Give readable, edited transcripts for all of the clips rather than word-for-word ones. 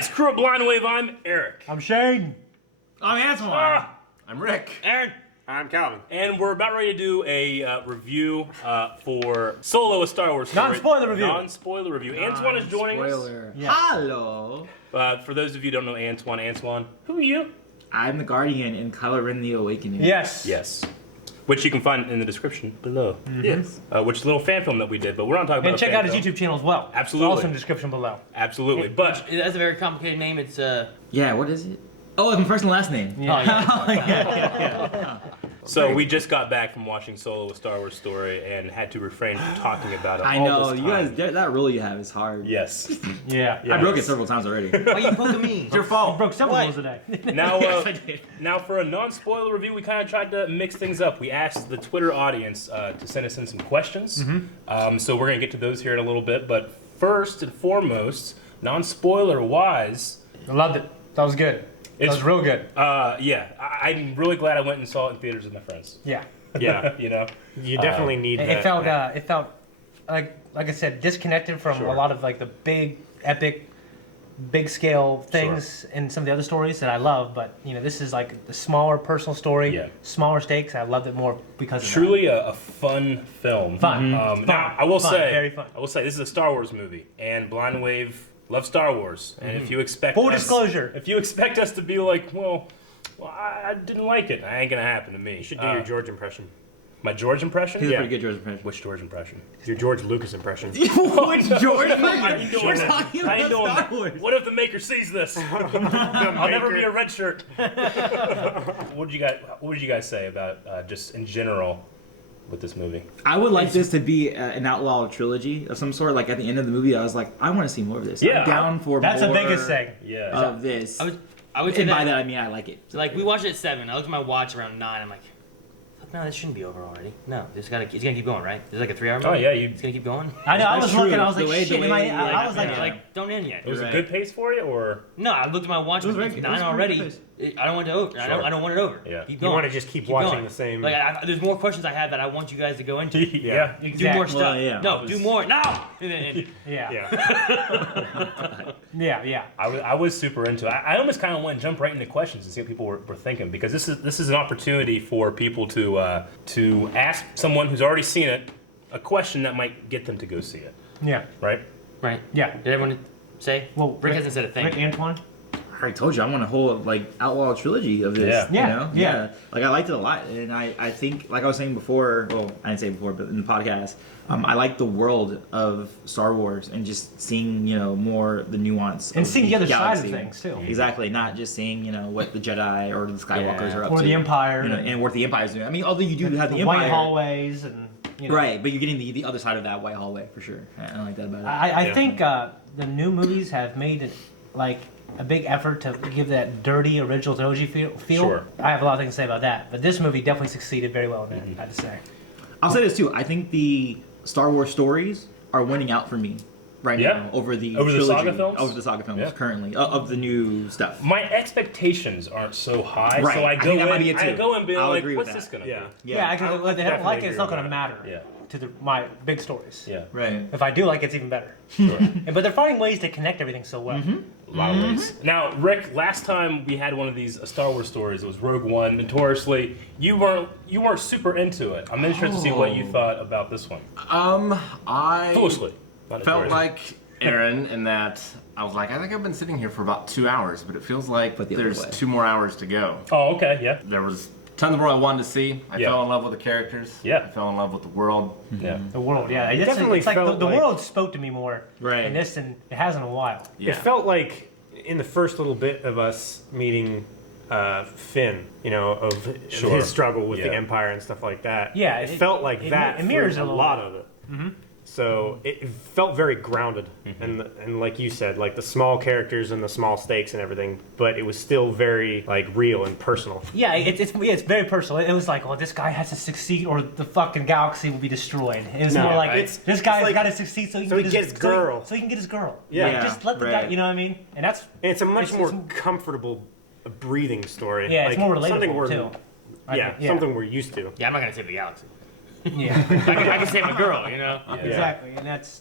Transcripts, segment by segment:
Guys, crew of Blind Wave, I'm Eric. I'm Shane. I'm Antoine. I'm Rick. Aaron. I'm Calvin. And we're about ready to do a review for Solo, a Star Wars story. Non-spoiler review. Non-spoiler review. Antoine is joining us. Yeah. Hello. For those of you who don't know Antoine, who are you? I'm the Guardian in Kylo Ren The Awakening. Yes. Yes. Which you can find in the description below. Yes. Which is a little fan film that we did, but we're not talking about And check out his YouTube channel as well. Absolutely. It's also in the description below. Absolutely. But That's a very complicated name. It's Yeah, what is it? Oh, it's my first and last name. Yeah. so we just got back from watching Solo, a Star Wars story, and had to refrain from talking about it. I all know, this you time. guys, that rule you have is hard. Yes. Yeah. Yeah. I broke it several times already. why you poking me? It's your fault. You broke several What? rules today. Now, Yes, I did. now for a non-spoiler review, we kind of tried to mix things up. We asked the Twitter audience to send us in some questions. So we're going to get to those here in a little bit. But first and foremost, non-spoiler wise, I loved it. That was good. That was real good. yeah, I'm really glad I went and saw it in theaters with my friends. Yeah. Yeah, you know. You definitely need It, that. it felt like I said, disconnected from Sure. a lot of like the big, epic, big scale things and some of the other stories that I love. But you know, this is like the smaller personal story, Yeah. smaller stakes. I loved it more because of Truly a fun film. Fun. Now, I will Fun. say, Very fun. I will say, this is a Star Wars movie, and Blind Wave loves Star Wars. And if you expect Full us, disclosure. if you expect us to be like, well, I didn't like it, that ain't gonna happen to me. You should do your George impression. My George impression? He's a Yeah. pretty good George impression. Which George impression? Your George Lucas impression. Which George? How you doing? We're talking How you about doing? Star Wars. What if the maker sees this? I'll never be a red shirt. What did you guys say about just in general with this movie? I would like this to be an outlaw trilogy of some sort. Like at the end of the movie, I was like, I want to see more of this. Yeah. I'm down for That's more the biggest thing. Yeah. of this. I would say And by that, that I mean I like it. like we watched it at 7. I looked at my watch around 9. I'm like, fuck, no, this shouldn't be over already. No, it's gonna keep going, right? There's like a 3-hour movie. Oh yeah, It's gonna keep going. I know. I was That's looking. true. I was like, The way- shit. the way- I was like, yeah. like, don't end yet. It was Right. a good pace for you, or No, I looked at my watch. It was Like, very- it 9 was very already. good I don't want it to over. Sure. I don't want it over. Yeah. Keep You going. want to just keep watching going. the same. Like there's more questions I have that I want you guys to go into. yeah. Do more stuff. Well, yeah. No, do more. No. And yeah. Yeah. Yeah. I was super into it. I almost kind of want to jump right into questions and see what people were thinking, because this is an opportunity for people to ask someone who's already seen it a question that might get them to go see it, Yeah. right? right. Yeah. Did everyone say? Well, Rick hasn't said a thing. Rick, Antoine. I already told you I want a whole like outlaw trilogy of this. Yeah. You Yeah, know? yeah. Like I liked it a lot, and I think like I was saying before. Well, I didn't say before, but in the podcast, I like the world of Star Wars and just seeing more the nuance And of seeing the other side of galaxy. things, too. Exactly, not just seeing what the Jedi or the Skywalkers are up Or to, the Empire. and what the Empire's doing. I mean, although you do have the the Empire, white hallways and right? But you're getting the other side of that white hallway for sure. I like that about it. I Yeah. think the new movies have made it like a big effort to give that dirty original trilogy feel. Sure. I have a lot of things to say about that, but this movie definitely succeeded very well in that. I have to say. I'll say this too. I think the Star Wars stories are winning out for me right Yeah. now over the Over the trilogy, saga films? Over the saga films Yeah. currently of the new stuff. My expectations aren't so high, Right. so I I go think that might be in. it, I too. go in being I'll like, agree with "What's that. this gonna Yeah. be?" Yeah, because I if they don't like it, definitely it's not agree going to with matter Yeah. to my big stories. Yeah. Right. If I do like it, it's even better. Sure. But they're finding ways to connect everything so well. A lot of ways. Now, Rick, last time we had one of these Star Wars stories, it was Rogue One. Notoriously, you weren't super into it. I'm interested to see what you thought about this one. I Foolishly, not felt notoriously. like Aaron in that I was like, I think I've been sitting here for about 2 hours, but it feels like But the other there's way. 2 more hours to go. Oh, okay, yeah, There was tons more I wanted to see. I Yeah. fell in love with the characters. Yeah. I fell in love with the world. yeah. The world, yeah. It's, definitely it's like felt the like- world spoke to me more Right. in this than it has in a while. Yeah. It felt like in the first little bit of us meeting Finn, of Sure. his struggle with Yeah. the Empire and stuff like that. Yeah, it felt like that it mirrors for a a little lot bit. of it. So it felt very grounded, and like you said, like the small characters and the small stakes and everything, but it was still very like real and personal. Yeah, it's very personal. It was like, well, this guy has to succeed, or the fucking galaxy will be destroyed. It's No, more like it's- this guy's it's like- got to succeed so he so can he get gets his girl. So he can get his girl. Yeah. Like, just let the guy. Right. You know what I mean? And that's And it's a much more it's- comfortable breathing story. yeah, it's like, more something relatable we're, too. I Yeah, think, something we're used to. Yeah, I'm not gonna save the galaxy. Yeah, I can save a girl, exactly, and that's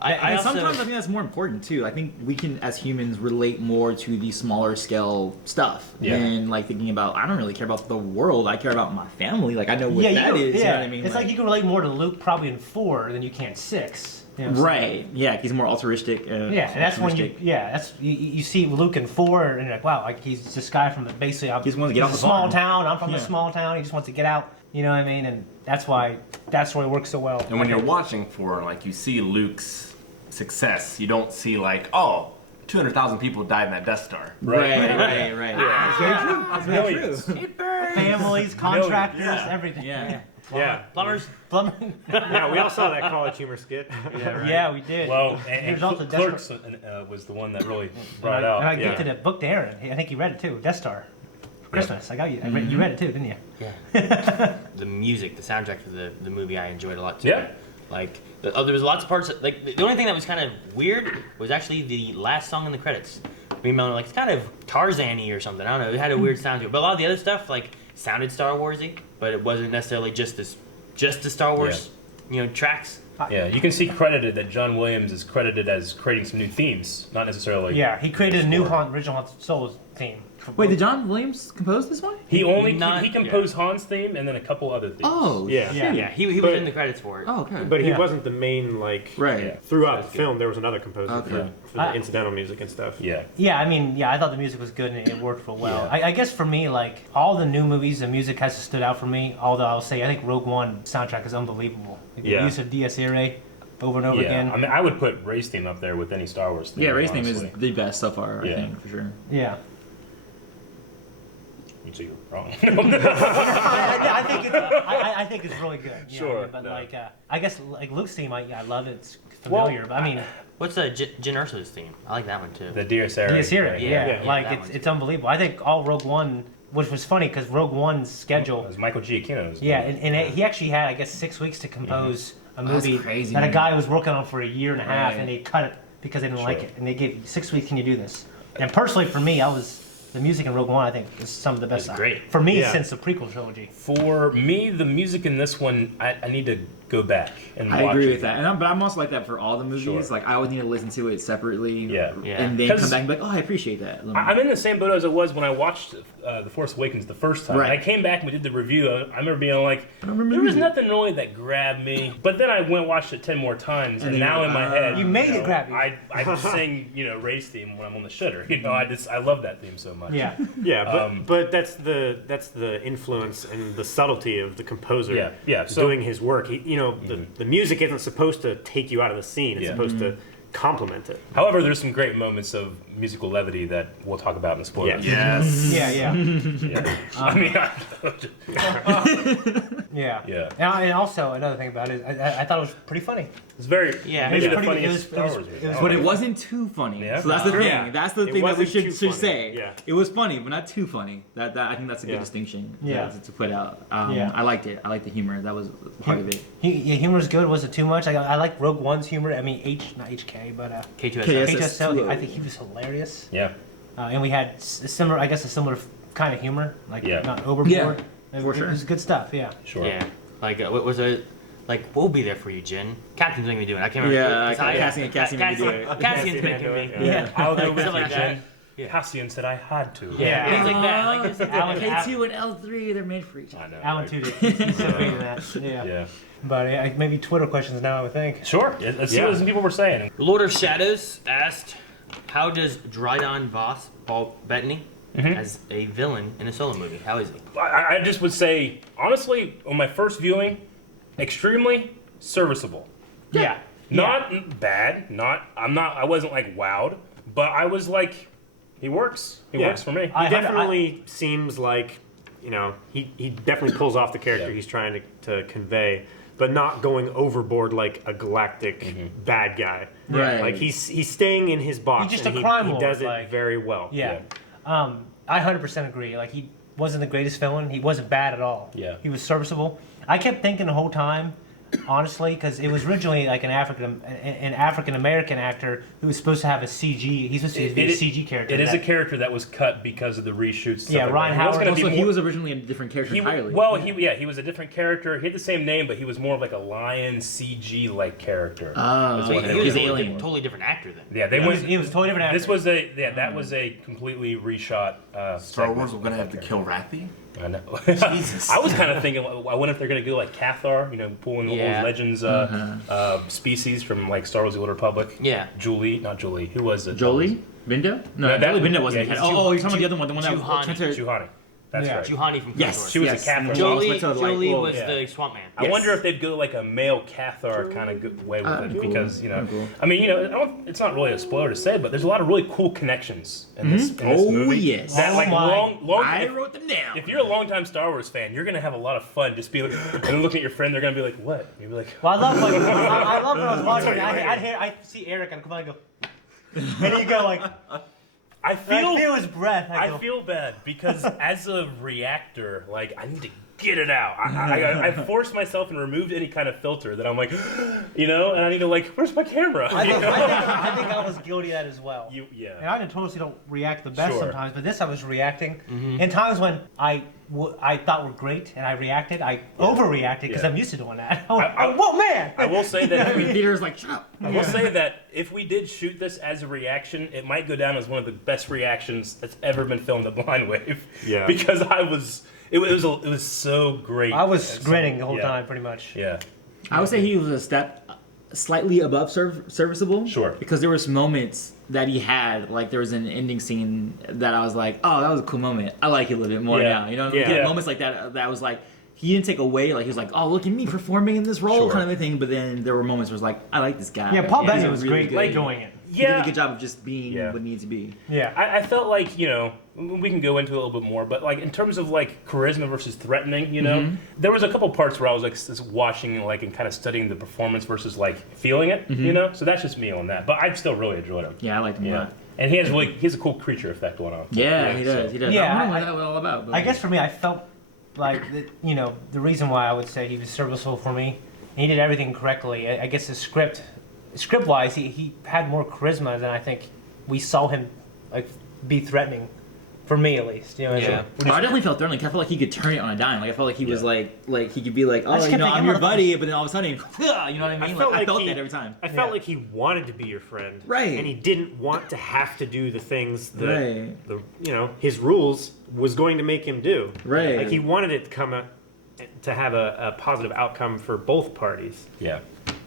I And also, sometimes I think that's more important too. I think we can, as humans, relate more to the smaller scale stuff than like thinking about. I don't really care about the world. I care about my family. Like I know what that is. You know what I mean? It's like you can relate more to Luke probably in 4 than you can 6. You know what I'm saying? Right. Yeah. He's more altruistic. Yeah, and that's when you see Luke in 4, and you're like, wow, like he's this guy from basically He just wants to get off a the small farm. town. I'm from a small town. He just wants to get out. You know what I mean? And that's why that story works so well. And when you're watching for, like, you see Luke's success, you don't see, like, oh, 200,000 people died in that Death Star. Right. That's very true. That's very true. Families, contractors, Yeah. everything. Yeah. Yeah. plumbers. Plumbing. Yeah, we all saw that college humor skit. Yeah, we did. Well, and There's also Clerks was the one that really brought it out. And I Yeah. gifted a book to Aaron. I think he read it too. Death Star. For Christmas. I got you. You read it too, didn't you? Yeah. The music, the soundtrack for the movie, I enjoyed a lot too. Yeah. Like there was lots of parts. Like the only thing that was kind of weird was actually the last song in the credits. Me and Mel were like, it's kind of Tarzan-y or something. I don't know. It had a weird sound to it. But a lot of the other stuff like sounded Star Wars-y, but it wasn't necessarily just the Star Wars, tracks. Yeah, you can see credited that John Williams is credited as creating some new themes, not necessarily. Yeah, he created a new score. original Han Solo theme. Wait, did John Williams compose this one? He only Not- he composed Han's theme and then a couple other themes. Oh. Yeah. Yeah. Yeah, he was But- in the credits for it. Oh, okay. But he Yeah. wasn't the main, like, Right. Yeah. throughout That's the good. film, there was another composer Okay. for the incidental music and stuff. Yeah. Yeah, I mean, I thought the music was good and it worked real well. Yeah. I guess for me, like, all the new movies, the music has stood out for me, although I'll say I think Rogue One soundtrack is unbelievable. Like, the Yeah. use of Dies Irae over and over Yeah. again. I mean, I would put Ray's theme up there with any Star Wars theme. Yeah, Ray's name is honestly. the best so far. Yeah. I think for sure. Yeah. So you're wrong. I think it's really good. You know what I Sure, mean? But no. like, I guess like Luke's theme, I love it. It's familiar. But I mean, What's Jyn Erso's theme? I like that one too. The Dies Irae. Dies Irae, Yeah, yeah. yeah, Like that it's one's it's unbelievable. I think all Rogue One, which was funny because Rogue One's It schedule. was Michael Giacchino's. Yeah, and he actually had, I guess, 6 weeks to compose a That's movie crazy, that a man. guy was working on for a year and a half, Right. and they cut it because they didn't like Sure. it. And they gave 6 weeks, can you do this? And personally, for me, the music in Rogue One, I think, is some of the best. It's great. For me, Yeah. since the prequel trilogy. For me, the music in this one, I need to go back and watch I agree it. with that, but I'm also like that for all the movies. Sure. Like I always need to listen to it separately, Yeah. Yeah. and then 'Cause- come back and be like, oh, I appreciate that. I'm in the same boat as I was when I watched The Force Awakens the first time. Right. I came back and we did the review. I remember being like, remember there was you. nothing really that grabbed me. But then I went and watched it 10 more times, and then now you're in my like, head, You made it grab you. I sing, Ray's theme when I'm on the shitter. I love that theme so much. Yeah. Yeah, but that's the influence and the subtlety of the composer. Yeah. So- doing his work. The music isn't supposed to take you out of the scene. It's Yeah. supposed to complement it. However, there's some great moments of musical levity that we'll talk about in the spoilers. Yes. Yeah, yeah. Yeah. I mean, Yeah. Yeah. And also, another thing about it, I thought it was pretty funny. it's very Yeah. maybe It was the pretty- funniest it was- Star it was- Wars movie. it was- But it wasn't too funny. Yeah. So that's the thing. Yeah. That's the It thing that we wasn't should too should funny. say. Yeah. It was funny, but not too funny. That I think that's a good Yeah. distinction. Yeah. To put out. Yeah. I liked it. I liked the humor. That was part of it. Humor's good. Was it too much? I like Rogue One's humor. I mean, not HK, but K2SO. Yes. HSL. I think he was hilarious. Yeah. And we had a similar kind of humor, like Yeah. not overboard. Yeah, for It sure. was good stuff. Yeah. Sure. Yeah. Like what was it? Like we'll be there for you, Jyn. Captain's making me do it. I can't remember. Yeah, It's- Cassian made me do it. Cassian's making me. Yeah. I'll go Like, with stuff you, like that. Jen. Yeah. Cassian said I had to. Yeah. Things like that. Like this. Alan, K2 and L3, they're made for each other. I know. Alan right? too. He's so big in that. Yeah. Yeah. But maybe Twitter questions now. I think. Sure. Let's see Yeah. what some people were saying. Lord of Shadows asked, "How does Dryden Voss, Paul Bettany, as a villain in a solo movie? How is he?" I just would say, honestly, on my first viewing, extremely serviceable. Yeah. Not bad. I wasn't like wowed, but I was like, he works. He Yeah. works for me. He I- definitely seems like, he definitely pulls off the character Yeah. he's trying to convey, but not going overboard like a galactic bad guy. Right. Like he's staying in his box. He's just and a crime he lord, does it like- very well. Yeah. I 100% agree. Like he wasn't the greatest villain. He wasn't bad at all. Yeah. He was serviceable. I kept thinking the whole time honestly, because it was originally like an African American actor who was supposed to have a CG. He's supposed to be a CG character. It is a character that was cut because of the reshoots. Yeah, Ryan Howard. Also, he was originally a different character entirely. He was a different character. He had the same name, but he was more of like a lion CG like character. So what he it was was. a totally different actor then. Yeah, they He went. was a totally different actor. This was that was a completely reshot. Star Wars, we're gonna have to kill Wrathy. I know. Jesus. I was kind of thinking, I wonder if they're going to go like Cathar, pulling all those Legends species from like Star Wars: The Old Republic. Yeah. Not Julie. Who was it? Jolie? Bindo? No, Jolie Bindo wasn't. yeah, Oh, you're talking about the other one, the one that Juhani. Juhani. That's Yeah. right. Juhani from Yes, Clone She was yes. a Cathar. Jolie was yeah. the Swamp Man. I wonder if they'd go like a male Cathar kind of way with it Cool. because Cool. I mean it's not really a spoiler to say, but there's a lot of really cool connections in this Oh, movie. yes. That like Oh my. long. I wrote them down. If you're a longtime Star Wars fan, you're gonna have a lot of fun. Just be like, and then looking at your friend, they're gonna be like, "What?" And you'll be like, Well, I love when I was watching. I see Eric and come on and go, and you go like, I I feel his breath. I go, feel bad because as a reactor, like I need to get it out. I forced myself and removed any kind of filter that I'm like, and I need to like, where's my camera? I think I was guilty of that as well. And I notoriously don't react the best Sure. sometimes, but this I was reacting. In times when I thought were great and I reacted, I overreacted because I'm used to doing that. Whoa, man! I will say that The theater's like, shut up. I will say that if we did shoot this as a reaction, it might go down as one of the best reactions that's ever been filmed at Blind Wave. Yeah. Because it was so great. I was grinning the whole Yeah. time, pretty much. Yeah. I would say he was a step slightly above serviceable. Sure. Because there was moments that he had, like there was an ending scene that I was like, oh, that was a cool moment. I like it a little bit more Yeah. now. You know, Yeah. He had Yeah. moments like that was like, he didn't take away, like he was like, oh, look at me performing in this role Sure. kind of a thing. But then there were moments where it's like, I like this guy. Yeah, Paul He's Bettany a was really great good- doing it. He did a good job of just being what needs to be. Yeah. I felt like, we can go into it a little bit more, but like in terms of like charisma versus threatening, there was a couple parts where I was like just watching like and kind of studying the performance versus like feeling it, So that's just me on that. But I still really enjoyed him. Yeah, I liked him a lot. And he has a cool creature effect going on. Yeah, he does. so- He does. Yeah, I don't know what I- that was all about. But I guess for me, I felt like the reason why I would say he was serviceable for me, and he did everything correctly. I guess the script-wise, he had more charisma than I think we saw him like be threatening, for me at least. Yeah. I definitely felt threatening. I felt like he could turn it on a dime. Like I felt like he was like he could be like, I just oh, kept I'm thinking, your I'm buddy, but then all of a sudden, you know what I mean? I I felt like felt he- that every time. I felt Yeah. like he wanted to be your friend, Right. And he didn't want to have to do the things that Right. his rules was going to make him do. Right. Like he wanted it to come out to have a positive outcome for both parties. Yeah.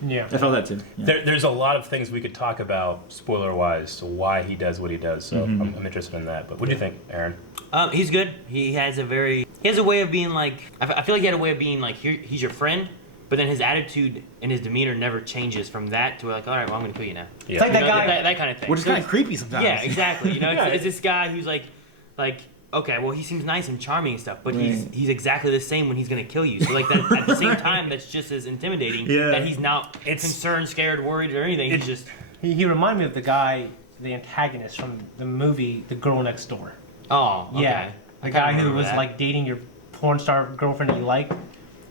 Yeah. I felt that too. Yeah. There's a lot of things we could talk about, spoiler-wise, to why he does what he does. So I'm interested in that. But what do you think, Aaron? He's good. He has a way of being like. I feel like he had a way of being like, he's your friend, but then his attitude and his demeanor never changes from that to like, all right, well, I'm gonna kill you now. Yeah. It's like that guy. that kind of thing. Which is kind of creepy sometimes. Yeah, exactly. Yeah. It's this guy who's like, okay, well, he seems nice and charming and stuff, but Right. he's exactly the same when he's gonna kill you. So like that at the same time, that's just as intimidating. Yeah. That he's not concerned, scared, worried, or anything. He's just He reminded me of the guy, the antagonist from the movie The Girl Next Door. okay. Yeah. I The kinda guy who remember was that. like dating your porn star girlfriend that you like,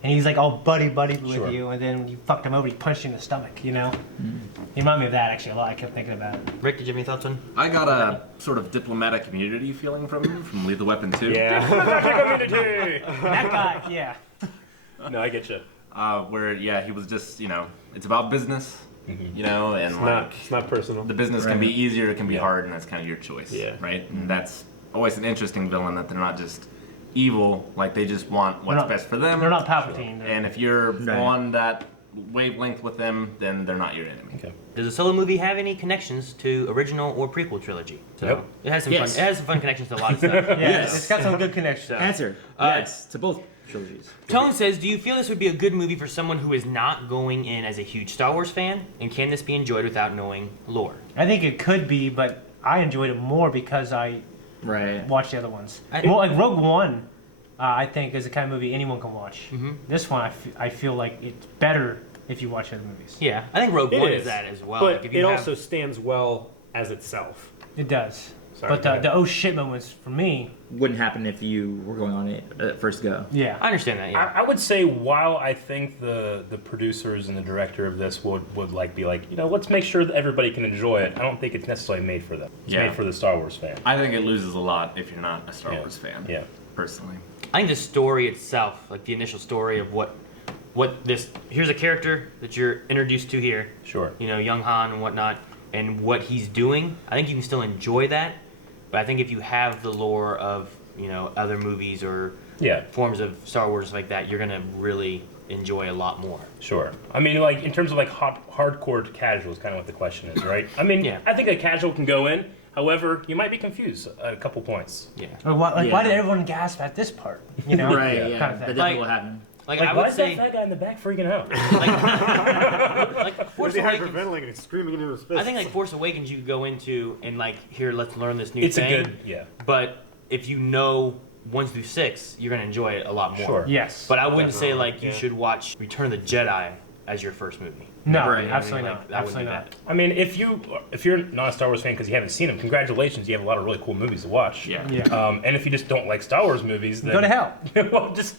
and he's like all buddy with Sure. you, and then when you fucked him over, he punched you in the stomach. He reminded me of that actually a lot. I kept thinking about it. Rick, did you have any thoughts on? I got a sort of diplomatic immunity feeling from him from Lethal Weapon 2. Yeah. That guy, yeah. No, I get you. Where he was just it's about business, and It's not personal. the business can be easier, it can be hard, and that's kind of your choice, Yeah. right? And that's always an interesting villain that they're not just evil, like they just want what's not- best for them. They're not Palpatine. They're- And if you're Right. on that wavelength with them, then they're not your enemy. Okay. Does the Solo movie have any connections to original or prequel trilogy? So Yep. it has some Yes. fun. It has some fun connections to a lot of stuff. yeah, Yes. it's got some good connections. Answer. Yes to both trilogies. Tone says, do you feel this would be a good movie for someone who is not going in as a huge Star Wars fan? And can this be enjoyed without knowing lore? I think it could be, but I enjoyed it more because I Right. watched the other ones. I- Well, like Rogue One, I think is the kind of movie anyone can watch. Mhm. This one, I feel like it's better if you watch other movies. Yeah, I think Rogue It One is, is that as well. But Like, if you it have- also stands well as itself. It does. Sorry. But the oh shit moments for me, Wouldn't happen if you were going on it at first go. yeah. I understand that. Yeah. I would say while I think the producers and the director of this would like be like, let's make sure that everybody can enjoy it. I don't think it's necessarily made for them. It's Yeah. made for the Star Wars fan. I think it loses a lot if you're not a Star Yeah. Wars fan. Yeah. Personally. I think the story itself, like the initial story of what here's a character that you're introduced to here, Sure. young Han and whatnot, and what he's doing. I think you can still enjoy that, but I think if you have the lore of other movies or Yeah. forms of Star Wars like that, you're gonna really enjoy a lot more. Sure. I mean, like in terms of like hardcore to casual is kind of what the question is, right? I mean, Yeah. I think a casual can go in. However, you might be confused at a couple points. Yeah. Or why Yeah. did everyone gasp at this part? Right, Yeah. yeah. Kind of thing. That definitely Like- will happen. Like, Like, I why would is say, that fat guy in the back freaking out? like Force He's Awakens. hyperventilating and screaming into his fist. I think like Force Awakens, you could go into and like here, let's learn this new It's a thing. good, yeah. But if you know 1 through 6, you're gonna enjoy it a lot more. Sure. Yes. But I wouldn't say like you Yeah. should watch Return of the Jedi as your first movie. no, Right. absolutely I mean, not. like, I wouldn't Absolutely do not. that. I mean, if you're not a Star Wars fan because you haven't seen them, congratulations, you have a lot of really cool movies to watch. Yeah. Yeah. And if you just don't like Star Wars movies, then Go to hell. well, just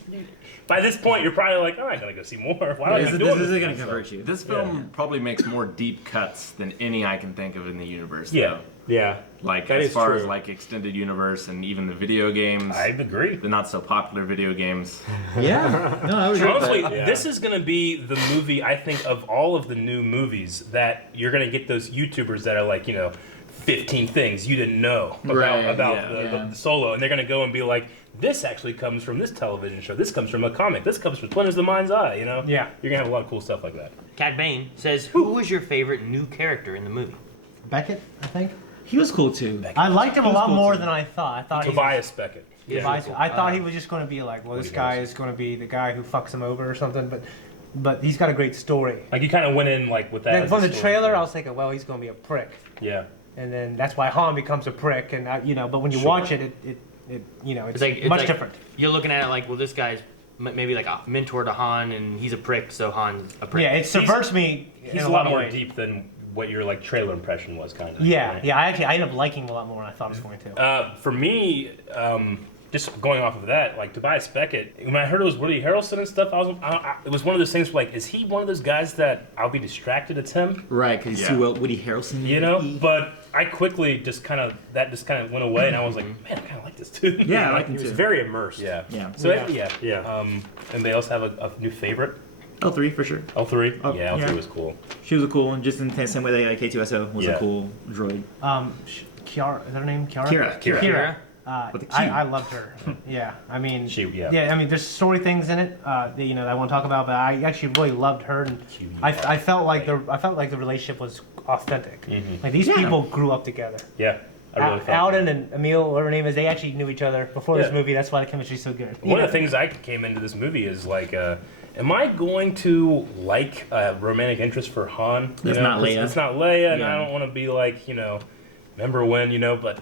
by this point, you're probably like, all right, I gotta go see more. Why am I This doing is this? going to convert you. This film probably makes more deep cuts than any I can think of in the universe. Yeah. Though. Yeah. Like That as is far true. as like extended universe and even the video games, I agree. the not so popular video games. Yeah. No, I would agree with Honestly, that. Yeah. this is going to be the movie, I think, of all of the new movies that you're going to get those YouTubers that are like, 15 things you didn't know about, Right, the Solo. And they're going to go and be like, this actually comes from this television show. This comes from a comic. This comes from Splinter's the Mind's Eye, Yeah. You're going to have a lot of cool stuff like that. Cad Bane says, "Who was your favorite new character in the movie?" Beckett, I think. He was cool too. I liked him a He was lot cool more too. than I thought. I thought Tobias Beckett. I thought he was just going to be like, well, this Woody guy Harrelson. is going to be the guy who fucks him over or something. But he's got a great story. Like, you kind of went in, like, with that. Then as from a the story. trailer, I was thinking, well, he's going to be a prick. Yeah. And then that's why Han becomes a prick. And but when you Sure. watch it, it's much different. You're looking at it like, well, this guy's maybe like a mentor to Han, and he's a prick, so Han's a prick. Yeah, it subverts me in He's a a lot lot of more ways. deep than what your, like, trailer impression was, kind of. Yeah, right? yeah. I ended up liking him a lot more than I thought I was going to. For me, just going off of that, like Tobias Beckett, when I heard it was Woody Harrelson and stuff, it was one of those things where, like, is he one of those guys that I'll be distracted it's him? Right, because he's Yeah. too Woody Harrelson. But I quickly just kind of went away, and I was like, man, I kind of like this dude. Yeah, I like him He was too. very immersed. Yeah. Yeah. So Yeah. Yeah. Anybody else have a new favorite? L3 for sure. L3. Oh, Yeah, L3 yeah. was cool. She was a cool one, just in the same way that K2SO was Yeah. a cool droid. Kiara, is that her name? Kiara. Kira. Kira. With the Q. I loved her. Yeah, I mean, Yeah. I mean, there's story things in it that that I want to talk about, but I actually really loved her, and I felt like the relationship was authentic. Like these Yeah. people grew up together. Yeah. I really felt Alden and Emil, whatever her name is, they actually knew each other before this Yeah. movie. That's why the chemistry's so good. One of the things I came into this movie is like, am I going to like a romantic interest for Han? It's not Leia. It's not Leia, and Yeah. I don't want to be like, remember when, but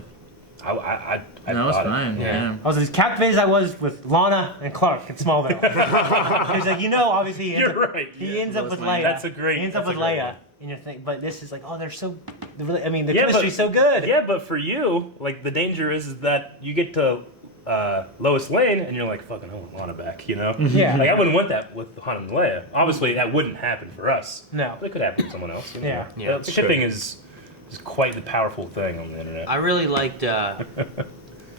I No, it's thought it. fine. Yeah. I was as captivated as I was with Lana and Clark in Smallville. Because like obviously he ends You're up, right. he ends up Lois with Lane. Leia. That's a great- He ends up that's with a great Leia, one. and you're thinking, but this is like, oh, they're so. I mean, the Yeah, chemistry's but- so good. Yeah, but for you, like the danger is that you get to Lois Lane and you're like, fucking, I want Lana back, Yeah. Like I wouldn't want that with Han and Leia. Obviously, that wouldn't happen for us. No. But it could happen to someone else. Yeah. Yeah, The shipping is quite the powerful thing on the internet. I really liked. I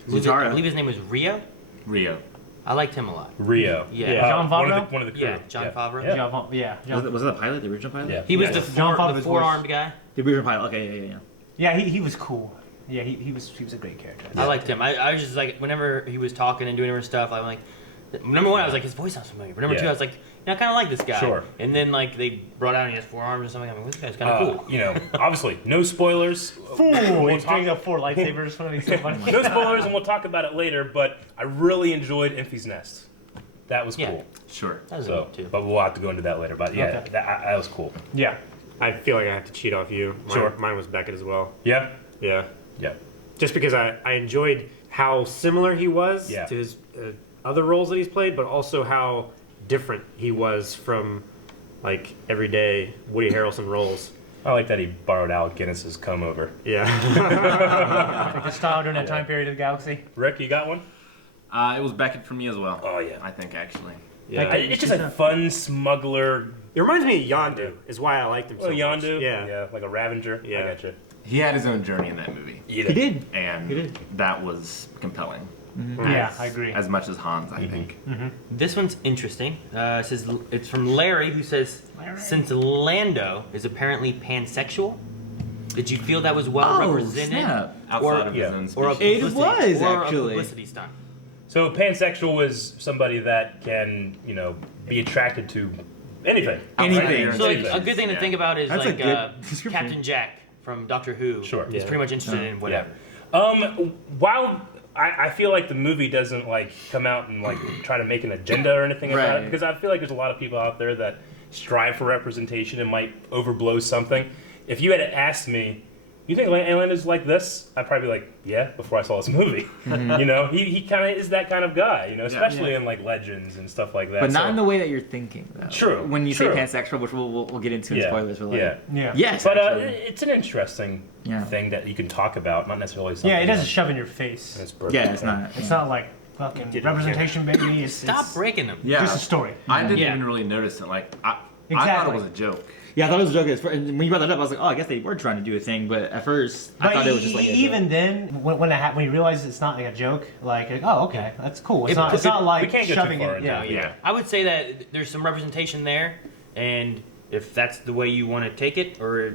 Zutara. believe his name was Rio. Rio. I liked him a lot. Rio. Yeah. John one Favreau? of the crew. Yeah, John Favreau. Yeah. Was it the pilot, the original pilot? Yeah. He was Yeah. John the Favreau's four-armed guy. The original pilot. Okay, yeah. Yeah, he was cool. Yeah, he was a great character. I liked him. I was just like, whenever he was talking and doing different stuff, I'm like, number one, I was like, his voice sounds familiar. But number Yeah. two, I was like, I kind of like this guy. Sure. And then like they brought out and he has 4 arms or something. I'm like, this guy's kind of cool. Obviously, no spoilers. Fool! We'll He's talk- bringing up 4 lightsabers. One of these so funny. No spoilers, and we'll talk about it later. But I really enjoyed Impy's Nest. That was Yeah. cool. Sure. That was So, good too. but we'll have to go into that later. But yeah, Okay. that was cool. Yeah. I feel like I have to cheat off you. Sure. Mine was Beckett as well. Yeah. Yeah. Yeah. Just because I enjoyed how similar he was Yeah. to his other roles that he's played, but also how different he was from like everyday Woody Harrelson roles. I like that he borrowed Alec Guinness's comb over. Yeah. Like the style during that time period of the galaxy. Rick, you got one? It was Beckett for me as well. Oh yeah. I think actually. Yeah. It's just a fun smuggler. It reminds me of Yondu, is why I liked him so Oh, much. Yondu? Yeah. like a Ravenger. Yeah. I gotcha. He had his own journey in that movie, He did. and He did. that was compelling. Yeah, I agree. As much as Han's, I think. This one's interesting. It says it's from Larry, who says, since Lando is apparently pansexual, did you feel that was well represented? Snap. Outside of his yeah. own Or a species. It publicity, was, or actually. a publicity stunt? So pansexual was somebody that can, be attracted to anything. Anything. Right? So like, Anything. a good thing to think about is That's a like good description. Captain Jack from Doctor Who. Sure. He's Yeah. pretty much interested in whatever. While I feel like the movie doesn't like come out and like try to make an agenda or anything about it, Right. because I feel like there's a lot of people out there that strive for representation and might overblow something. If you had asked me, you think Alan is like this? I'd probably be like, yeah, before I saw this movie. He kind of is that kind of guy, especially in like Legends and stuff like that. But not So- in the way that you're thinking, though. True, When you true. say pansexual, which we'll get into in Yeah, spoilers for later. yeah. Yes, But actually. it's an interesting Yeah. thing that you can talk about, not necessarily something. Yeah, it doesn't that- shove in your face. that's perfect. Yeah, it's not. It's not like fucking representation, baby. It's Stop it's breaking them. Yeah. just a story. I didn't Yeah. even really notice it. Like, I thought Exactly. it was a joke. Yeah, I thought it was a joke. And when you brought that up, I was like, oh, I guess they were trying to do a thing. But at first, I But thought it was just like a even joke. then, when you realize it's not like a joke, like oh okay, that's cool. It's It- not. It's not like we can't go too shoving far it. into Yeah. it. Yeah. I would say that there's some representation there, and if that's the way you want to take it, or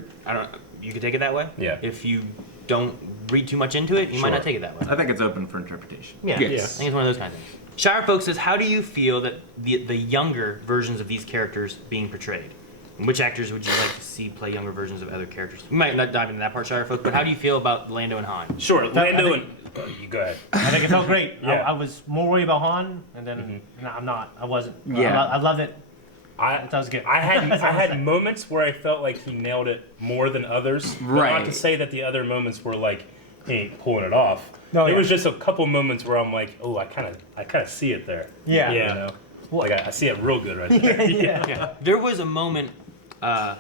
you could take it that way. Yeah. If you don't read too much into it, you might Sure. not take it that way. I think it's open for interpretation. Yeah. Yes. I think it's one of those kind of things. Shire Folks says, how do you feel that the younger versions of these characters being portrayed? And which actors would you like to see play younger versions of other characters? We might not dive into that part, Shire Folks, but how do you feel about Lando and Han? Sure, I Lando think- and you go ahead. I think it felt great. Yeah. I was more worried about Han, and then no, I'm not. I wasn't. Yeah. I love it. I That was good. I had moments where I felt like he nailed it more than others. But not Right. to say that the other moments were like he ain't pulling it off. No, it yeah. was just a couple moments where I'm like, oh, I kind of see it there. Yeah. Yeah. Like I see it real good right there. Yeah. There was a moment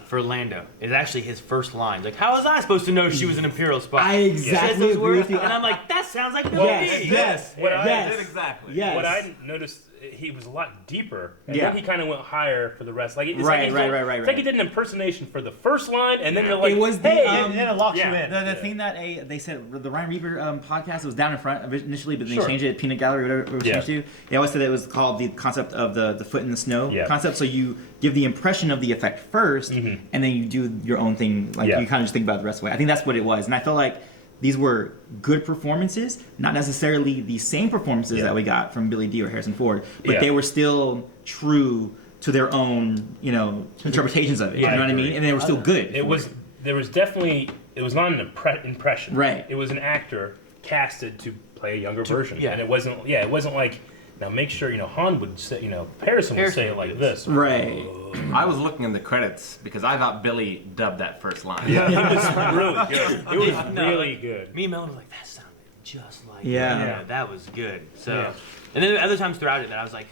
for Lando. It's actually his first line. Like, how was I supposed to know she was an Imperial spy? I He says exactly those agree words, with you. and I'm like, that sounds like the Yes, movie. yes, What I yes. did exactly. Yes. What I noticed, he was a lot deeper, and Yeah. then he kind of went higher for the rest. Like it's Right, like he right, did- right, right, It's like right. he did an impersonation for the first line, and then you're like, It was the, hey, And then it locks Yeah. you in. The thing that they said the Ryan Reaper podcast was down in front initially, but then Sure. they changed it. Peanut Gallery, whatever it was Yeah. changed to. They always said it was called the concept of the foot in the snow Yeah. concept. So you give the impression of the effect 1st and then you do your own thing. Like Yeah. you kind of just think about it the rest of the way. I think that's what it was, and I felt like these were good performances, not necessarily the same performances Yeah. that we got from Billy Dee or Harrison Ford, but Yeah. they were still true to their own, interpretations of it. Yeah, you know what I agree. mean? And they were still good. It was there was definitely it was not an impression. Right. It was an actor casted to play a younger version. yeah. And it wasn't like now make sure Han would say Harrison would say it like this. right. I was looking in the credits because I thought Billy dubbed that first line. Yeah, it was really good. It was No, really like, good. Me and Mel was like, that sounded just like Yeah. that. Yeah. That was good. So, Yeah. and then other times throughout it that I was like,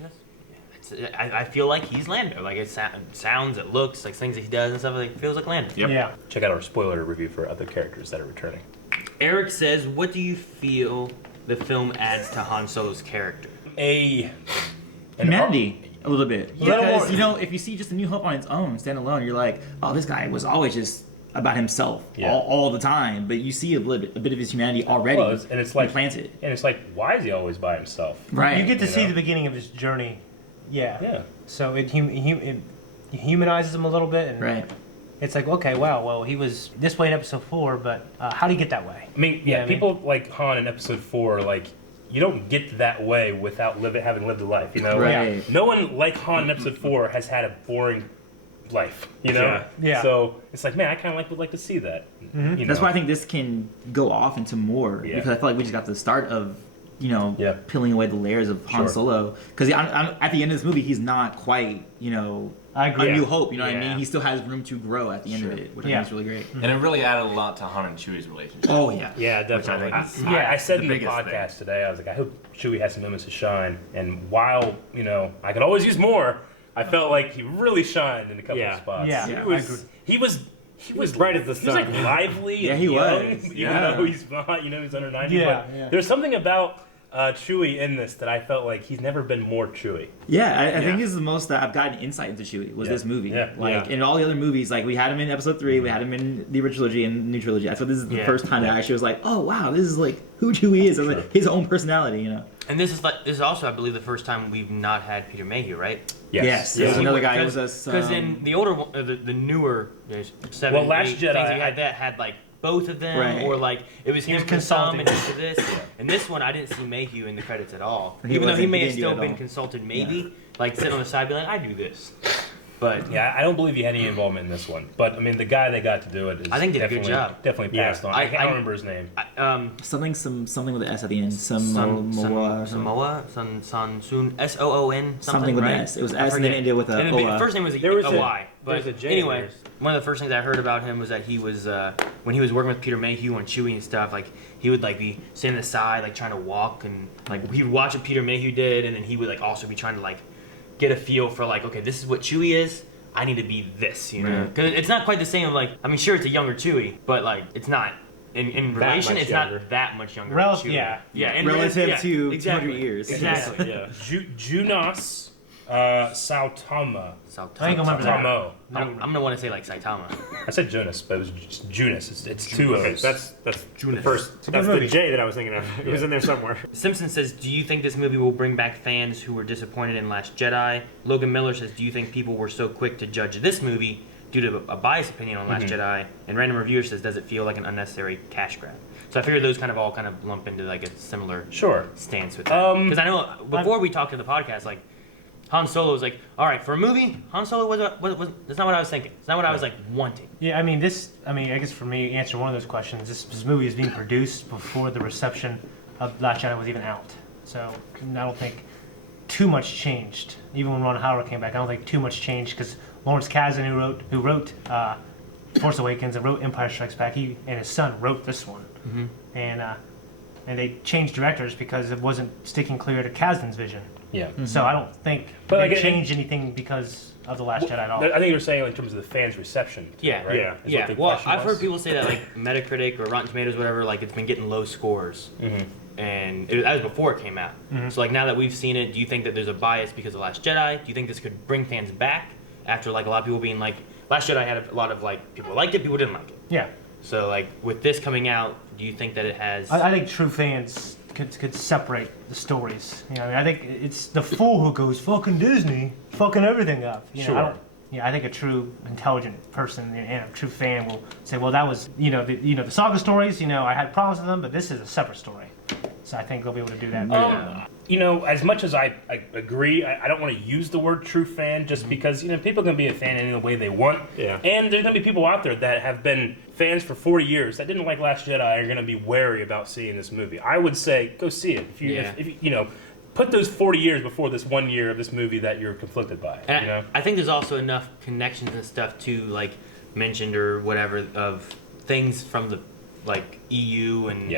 I feel like he's Lando. Like it sounds, it looks, like things that he does and stuff. Like it feels like Lando. Yep. Yeah. Check out our spoiler review for other characters that are returning. Eric says, what do you feel the film adds to Han Solo's character? An Humanity a little bit. little Because, more. if you see just A New Hope on its own, stand alone, you're like, oh, this guy was always just about himself Yeah. all the time. But you see a bit of his humanity already Well, and it's like implanted. And it's like, why is he always by himself? Right. You get to You see know? the beginning of his journey. Yeah. Yeah. So it humanizes him a little bit, and Right. it's like, okay, wow, well, he was this way in episode 4, but how do you get that way? I mean, Yeah, yeah, I people like Han in episode 4, like, you don't get that way without having lived a life, Right. No one like Han in episode 4 has had a boring life, Yeah. Yeah. So it's like, man, I kind of would like to see that. That's why I think this can go off into more. Yeah. Because I feel like we just got the start of, Yeah. peeling away the layers of Han Sure. Solo. Because at the end of this movie, he's not quite, I agree. A New Hope. You know what I Yeah. mean? He still has room to grow at the end of Sure. it, which I Yeah. think is really great. And it really added a lot to Han and Chewie's relationship. Oh, yeah. Yeah, Which I definitely. think is I said the in the biggest podcast today, I was like, I hope Chewie has some moments to shine. And while, I could always use more, I felt like he really shined in a couple Yeah. of spots. Yeah. He Yeah, I was, agree. He was bright as the He was like sun. lively. Yeah, and he young, was. Even Yeah. though he's not, he's under 90. Yeah, but yeah. there's something about Chewie in this that I felt like he's never been more Chewie. Yeah, I think this is the most that I've gotten insight into Chewie was Yeah. this movie. Yeah. Like Yeah. in all the other movies, like we had him in Episode 3, we had him in the original trilogy and the new trilogy. I thought this is the Yeah. first time that I actually was like, oh wow, this is like who Chewie is, like his own personality, And this is also, I believe, the first time we've not had Peter Mayhew, right? Yes, there was another guy who was Because in the older, the newer, seven, Well, Last 8 Jedi, things we had that had like both of them, Right. or like it was him was for some consulting. and him for this. And this one, I didn't see Mayhew in the credits at all, He even though he wasn't- may he have didn't do it still at been all. consulted, maybe like sit on the side, be like, I do this. But Yeah, I don't believe he had any involvement in this one. But I mean, the guy they got to do it is I think did a good definitely- job. Definitely Yeah. passed on. I don't remember his name. something with an S at the end, Samoa, Soon, SOON, something with right? an S. It was I S and then it forget. ended with a And the OA. first name was There was a a- Y. there was But a J anyway, in there. one of the first things I heard about him was that he was when he was working with Peter Mayhew on Chewie and stuff. Like he would like be standing aside, like trying to walk, and like he would watch what Peter Mayhew did, and then he would like also be trying to like get a feel for like, okay, this is what Chewie is. I need to be this, Right. Because it's not quite the same. Like, I mean, sure, it's a younger Chewie, but like, it's not in relation. much it's younger. not that much younger. Rel- than Chewie. yeah. in Relative yeah, to exactly. 200 years. Exactly. Yeah. Junas Sautama. So, I ain't gonna remember that. Tamo. I'm gonna want to say like Saitama. I said Jonas, but it was just Junas. It's two Okay, O's. that's the Junas. first. a good That's the movie. J that I was thinking of. It was in there somewhere. Simpson says, "Do you think this movie will bring back fans who were disappointed in Last Jedi?" Logan Miller says, "Do you think people were so quick to judge this movie due to a biased opinion on Last Jedi?" And Random Reviewer says, "Does it feel like an unnecessary cash grab?" So I figured those kind of lump into like a similar Sure. stance with that. Because I know before we talked to the podcast, like Han Solo was like, "All right, for a movie, Han Solo was that's not what I was thinking. It's not what I was like wanting." Yeah, I guess for me, answer one of those questions. This movie is being produced before the reception of Last Jedi was even out, so I don't think too much changed. Even when Ron Howard came back, I don't think too much changed because Lawrence Kasdan, who wrote Force Awakens and wrote Empire Strikes Back, he and his son wrote this one, and they changed directors because it wasn't sticking clear to Kasdan's vision. Yeah. So I don't think But they like, changed anything because of the Last Jedi at all. I think you're saying in terms of the fans' reception. to it, Yeah, right? yeah, Is what Yeah, the well, question I've was? heard people say that like Metacritic or Rotten Tomatoes, whatever, like it's been getting low scores, and that was before it came out. So like now that we've seen it, do you think that there's a bias because of Last Jedi? Do you think this could bring fans back after like a lot of people being like, Last Jedi had a lot of like people liked it, people didn't like it. Yeah, So like with this coming out, do you think that it has? I think true fans could separate the stories. I think it's the fool who goes fucking Disney, fucking everything up. Sure. I think a true intelligent person and a true fan will say, well, that was the saga stories. I had problems with them, but this is a separate story. So I think they'll be able to do that. As much as I agree, I don't want to use the word true fan just because, people can be a fan any way they want. Yeah. And there's going to be people out there that have been fans for 40 years that didn't like Last Jedi are going to be wary about seeing this movie. I would say go see it. If you put those 40 years before this 1 year of this movie that you're conflicted by. And I think there's also enough connections and stuff to like mentioned or whatever of things from the like EU and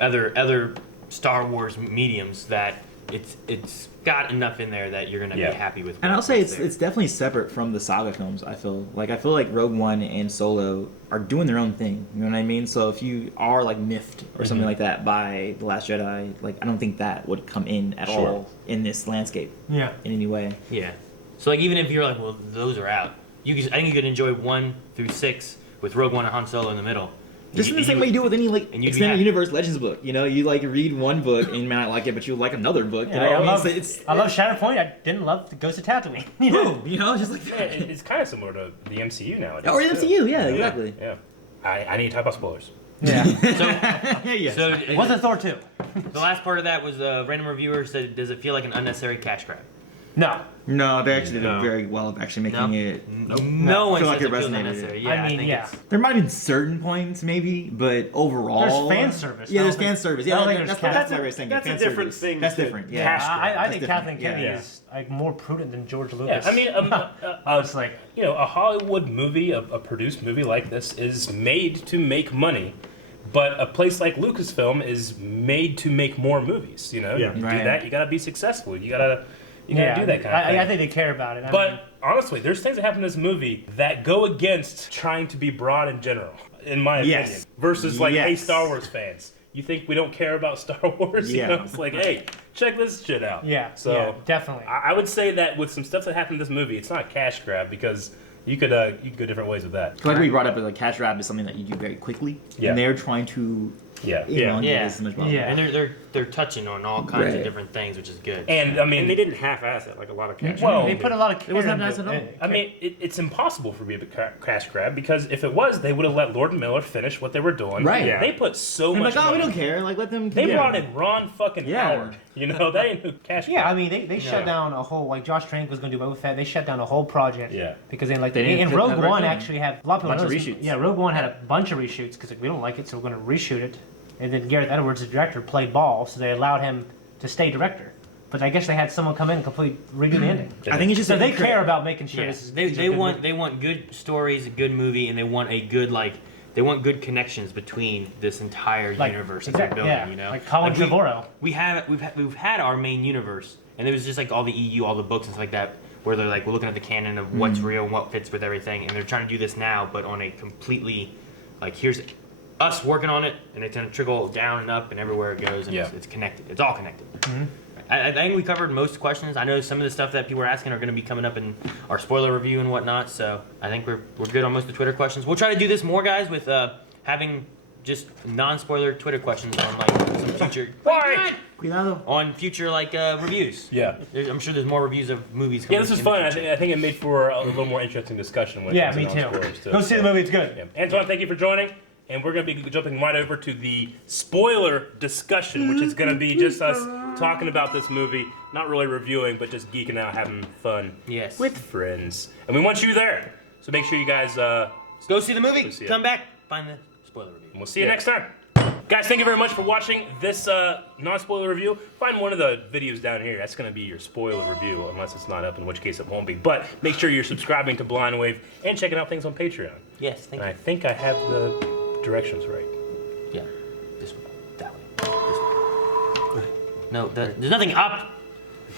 other Star Wars mediums that it's got enough in there that you're gonna be happy with. And I'll say what's there. it's definitely separate from the saga films. I feel like Rogue One and Solo are doing their own thing. You know what I mean? So if you are like miffed or something like that by The Last Jedi, like I don't think that would come in at all in this landscape Yeah. in any way. Yeah. So like even if you're like, well, those are out, I think you could enjoy 1 through 6 with Rogue One and Han Solo in the middle. Just in the same way you do with any like and you'd be extended happy. universe Legends book. You like read one book and you might not like it, but you like another book. Yeah, I love it's Shatterpoint. I didn't love the Ghost of Tatooine. just like Yeah, it's kind of similar to the MCU nowadays. or the too. MCU, yeah, exactly. Yeah. I need to talk about spoilers. Yeah. Yes. So Wasn't Thor 2? the last part of that was a random reviewer said, does it feel like an unnecessary cash grab? No. No, they actually did No. very well of actually making it. No one Feel says like it it feels resonated. unnecessary. Yeah, I mean, think yeah. it's- There might have been certain points, maybe, but overall, There's fan service. Yeah, I there's don't fan think- service. I Yeah, don't think that's there's what cast- I was thinking. that's a Fan different service. thing That's to different. Yeah. cash grab. I That's think different. Kathleen Kennedy Yeah. is like more prudent than George Yeah, Lucas. I mean, It's like, a Hollywood movie, a produced movie like this is made to make money, but a place like Lucasfilm is made to make more movies. You Yeah. do Right. that, you got to be successful. You got to, You gotta do that kind of thing. I think they care about it. I mean, But honestly, there's things that happen in this movie that go against trying to be broad in general, in my opinion. Yes. Versus like, hey, Yes. Star Wars fans, you think we don't care about Star Wars? Yeah. You know, it's like, hey, check this shit out. yeah, So yeah, definitely. I would say that with some stuff that happened in this movie, it's not a cash grab because you could go different ways with that. Like we brought up, like cash grab is something that you do very quickly, Yeah. and they're trying to Yeah. elongate Yeah. as much as possible. Yeah. And they're touching on all kinds Right. of different things, which is good. And I mean, And they didn't half-ass it like a lot of cash. Well, They put a lot of care It wasn't into nice at all. I mean, it's impossible for me to be a cash grab because if it was, they would have let Lord and Miller finish what they were doing. Right. Yeah. They put so And much like, oh, we money. don't care. Like, let them. They yeah. brought in Ron fucking Yeah. Howard. You know, they ain't no cash Yeah, I grab. mean, they shut down a whole, like, Josh Trank was going to do Boba Fett. They shut down a whole project. Yeah. Because then, like, They didn't and fit Rogue that One right in. actually had a lot of people Bunch of know this. reshoots. Yeah, Rogue One had a bunch of reshoots because like, we don't like it, so we're going to reshoot it. And then Gareth Edwards, the director, played ball, so they allowed him to stay director. But I guess they had someone come in and completely redo the ending. I think it's just So that they you care about making sure Yeah. this is. They, these are they good want movies. they want good stories, a good movie, and they want a good they want good connections between this entire Like, universe that they're exactly, building. yeah. You know, Like Colin Trevorrow. we've had our main universe, and there was just like all the EU, all the books and stuff like that, where they're like we're looking at the canon of what's real and what fits with everything, and they're trying to do this now, but on a completely here's us working on it, and it's gonna trickle down and up and everywhere it goes, and Yeah. it's connected. It's all connected. I think we covered most questions. I know some of the stuff that people are asking are going to be coming up in our spoiler review and whatnot. So I think we're good on most of the Twitter questions. We'll try to do this more, guys, with having just non-spoiler Twitter questions on like some future Cuidado. on future reviews. Yeah. I'm sure there's more reviews of movies. Yeah, Coming this was in the fun. future. I think it made for a little more interesting discussion when it Yeah, comes me to too. non-spoilers, too. Go see the movie, it's good. Yeah. Antoine, thank you for joining. And we're going to be jumping right over to the spoiler discussion, which is going to be just us talking about this movie, not really reviewing, but just geeking out, having fun Yes. with friends. And we want you there. So make sure you guys, Go see the movie. Go see it. Come back. Find the spoiler review. and we'll see you next time. Guys, thank you very much for watching this non-spoiler review. Find one of the videos down here. That's going to be your spoiler review, unless it's not up, in which case it won't be. But make sure you're subscribing to Blind Wave and checking out things on Patreon. Yes. Thank And you. I think I have the directions right. Yeah. This one. That one. This one. No, there's nothing up.